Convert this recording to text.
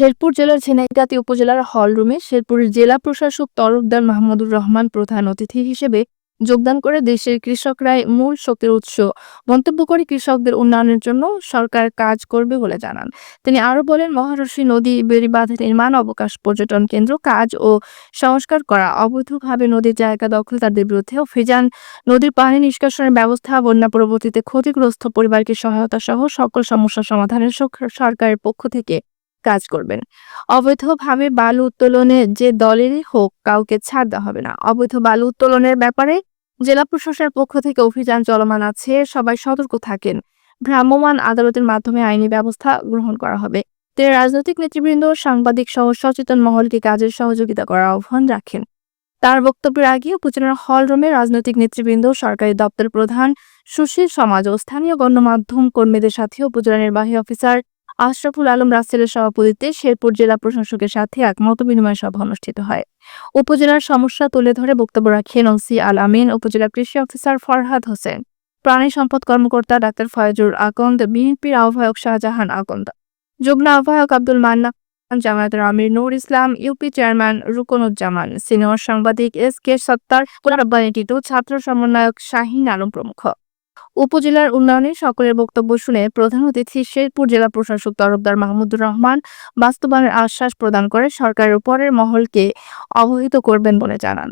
শেরপুর জেলার ঝিনাইগাতী উপজেলার হলরুমে শেরপুরের জেলা প্রশাসক তরফদার মাহমুদুর রহমান প্রধান অতিথি হিসেবে যোগদান করে দেশের কৃষকরাই মূল শক্তির উৎস মন্তব্য করে কৃষকদের উন্নয়নের জন্য সরকার কাজ করবে বলে জানান। তিনি আরো বলেন, মহারশী নদী বেড়িবাঁধ নির্মাণ, অবকাশ পর্যটন কেন্দ্র কাজ ও সংস্কার করা, অবৈধভাবে নদীর জায়গা দখলদারদের বিরুদ্ধে অভিযান, নদীর পানি নিষ্কাশনের ব্যবস্থা, বন্যা পরবর্তীতে ক্ষতিগ্রস্ত পরিবারকে সহায়তা সহ সকল সমস্যা সমাধানের সরকারের পক্ষ থেকে কাজ করবেন। অবৈধভাবে বালু উত্তোলনে যে দলেরই হোক কাউকে ছাড় দেওয়া হবে না। অবৈধ বালু উত্তোলনের ব্যাপারে জেলা প্রশাসনের পক্ষ থেকে অভিযান চলমান আছে, সবাই সতর্ক থাকেন। ভ্রাম্যমাণ আদালতের মাধ্যমে আইনি ব্যবস্থা গ্রহণ করা হবে। তিনি রাজনৈতিক নেতৃবৃন্দ, সাংবাদিক সহ সচেতন মহলকে কাজের সহযোগিতা করার আহ্বান রাখেন। তার বক্তব্যের আগে উপজেলার হলরুমে রাজনৈতিক নেতৃবৃন্দ, সরকারি দপ্তর প্রধান, সুশীল সমাজ ও স্থানীয় গণমাধ্যম কর্মীদের সাথে উপজেলা নির্বাহী অফিসার আশরাফুল আলম রাসেলের সভাপতিত্বে শেরপুর জেলা প্রশাসকের সাথে এক মতবিনিময় সভা অনুষ্ঠিত হয়। উপজেলার সমস্যা তুলে ধরে বক্তব্য রাখেন ওসি আল আমিন, উপজেলা কৃষি অফিসার ফরহাদ হোসেন, প্রাণী সম্পদ কর্মকর্তা ডাক্তার ফয়জুর আকন্দ, বিএনপির আহ্বায়ক শাহজাহান আকন্দ, যুগ্ম আহ্বায়ক আব্দুল মান্নান, জামায়াতের আমির নূর ইসলাম, ইউপি চেয়ারম্যান রুকনুজ্জামান, সিনিয়র সাংবাদিক এস.কে. সত্তার, কোরআন টিটু, ছাত্র সমন্বয়ক শাহীন আলম প্রমুখ। উপজেলার উন্নয়নে সকলের বক্তব্য শুনে প্রধান অতিথি শেরপুর জেলা প্রশাসক তরফদার মাহমুদুর রহমান বাস্তবায়নের আশ্বাস প্রদান করে সরকারের উপরের মহলকে অবহিত করবেন বলে জানান।